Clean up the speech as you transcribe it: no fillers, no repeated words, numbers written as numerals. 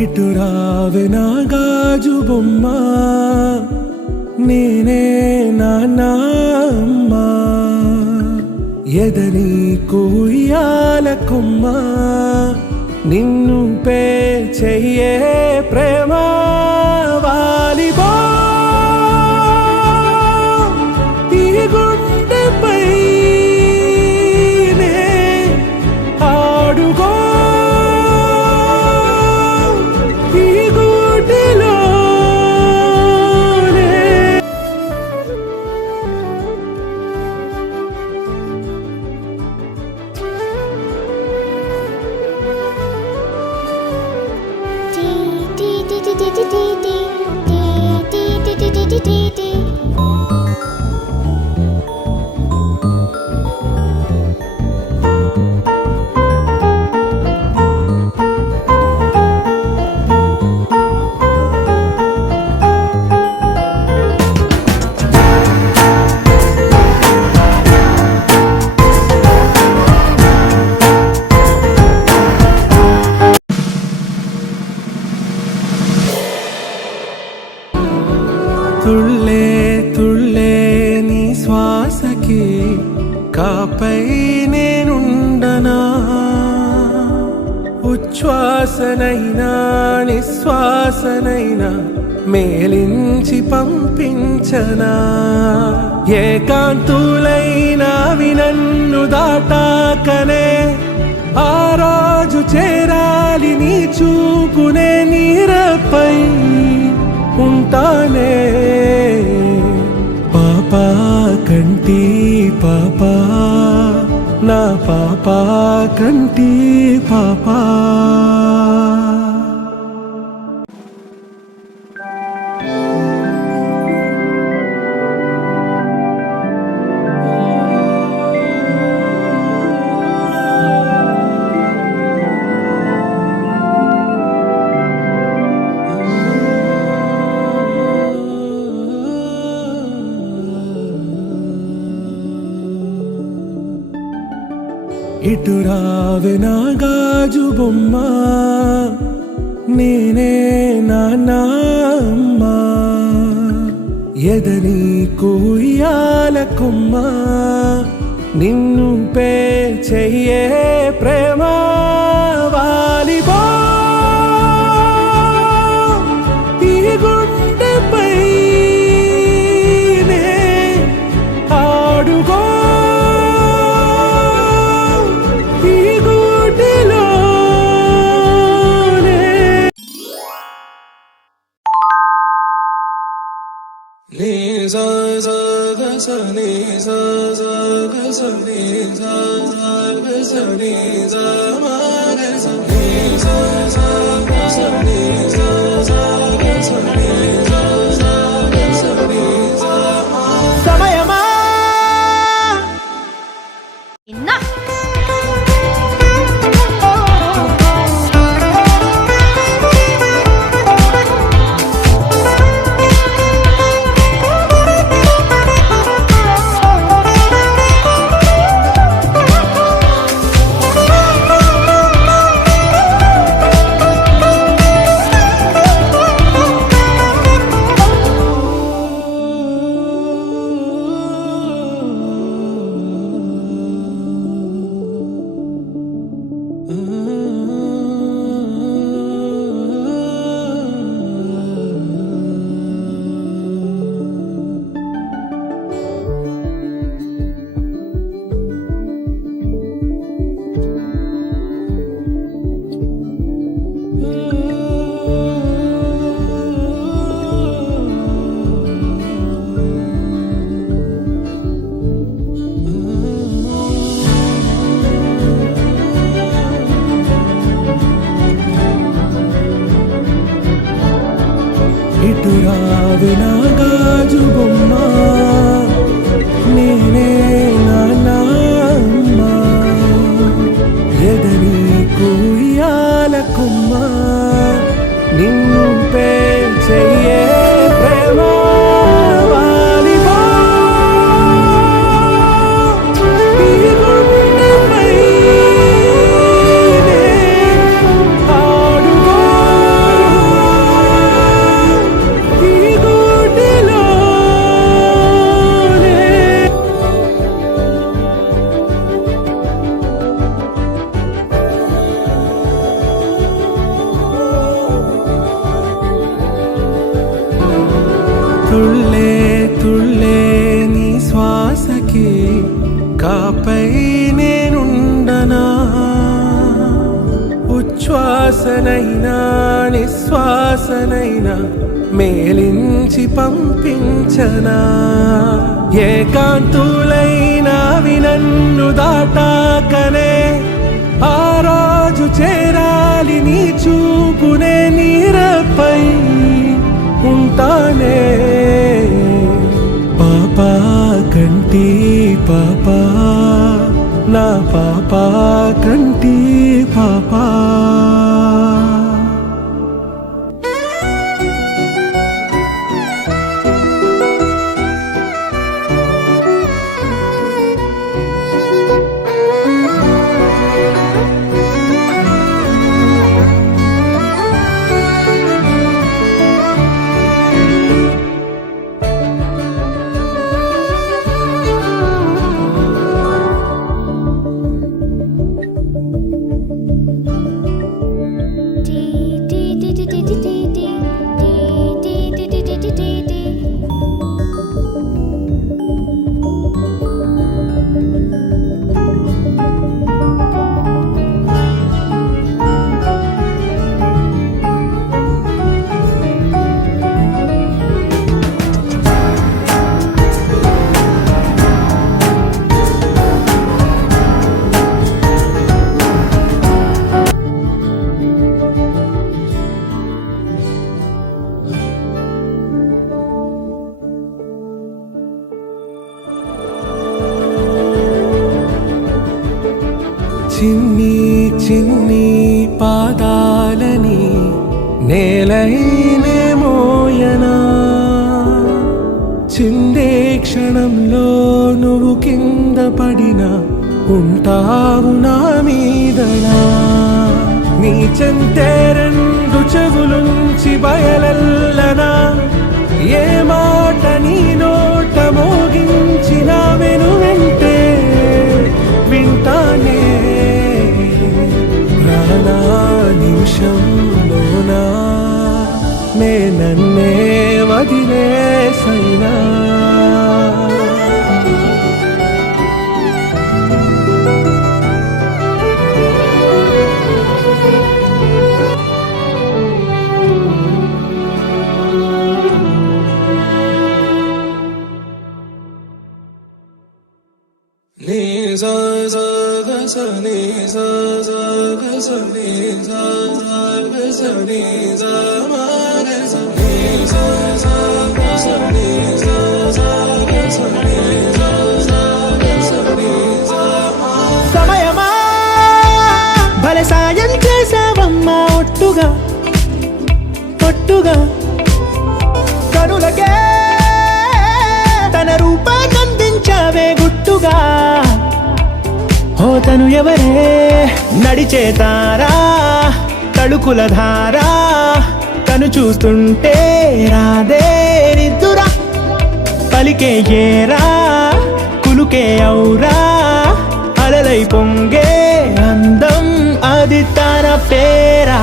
ఇటు రావే నా గాజు బొమ్మ, నేనే నాన్నమ్మ, ఎదని కుయ్యాల కొమ్మ, నిన్ను పే చెయ్యే ప్రేమ వాలిబో ఈ గుండెపై ఆడుగో తుళ్ళే తుళ్ళే నీ శ్వాసకి కాపై నేనుండనా, ఉచ్ఛ్వాసనైనా నిశ్వాసనైనా మేలించి పంపించనా, ఏకాంతులైనా వినన్ను దాటాకనే ఆ రోజు చేరాలి నీ చూపునే నీరపై ఉంటానే, పాపా కంటి పాపా నా పాపా కంటి పాపా. ఇటు రావే నా గాజు బొమ్మ, నేనే నాన్నమ్మ, ఎదని కుయ్యాల కొమ్మ, నిన్ను పే చెయ్యే ప్రేమ వాలిబో ఈ గుండెపై ఆడుగో ni sa sa ga sa ni sa sa ga sa ni sa sa ga sa ni sa ma ga sa ni sa sa ga sa ni sa sa ga sa ni sa sa ga sa ni sa ma samayama inna శ్వాసనైనా నిశ్వాసనైనా మేలించి పంపించనా ఏకాంతులైనా వినన్ను దాటాకనే ఆ రోజు చేరాలి నీ చూపునే నీరపై ఉంటానే పాపా కంటి పాపా నా పాపా కంటి పాపా చిన్ని చిన్ని పాదాలని నేలైనే మోయనా చిందే క్షణంలో నువ్వు కింద పడినా ఉంటావు నా మీదనా నీ చెంతే రెండు చెవులుంచి బయలల్లనా ఏ మాట నీ నోట మోగించిన వెను వెంటే వింటానే ప్రాణా నిమిషంలోనా నే నన్నే వదిలేసైనా నీ సా సా గ స నీ సా సా గ స నీ సా సా గ స నీ సా మా గ స నీ సా సా గ స నీ సా సా గ స నీ సా సా గ స నీ సా మా సమయమా భలే సాయం చేసావమ్మా ఒట్టుగా ఒట్టుగా కనులకే తన రూపాన్నందించావే గుట్టుగా ఓ తను ఎవరే నడిచే తారా తడుకుల ధారా తను చూస్తుంటే రాదే నిద్దురా పలికే ఏరా కులుకే ఔరా అలలై పొంగే అందం అది తన పేరా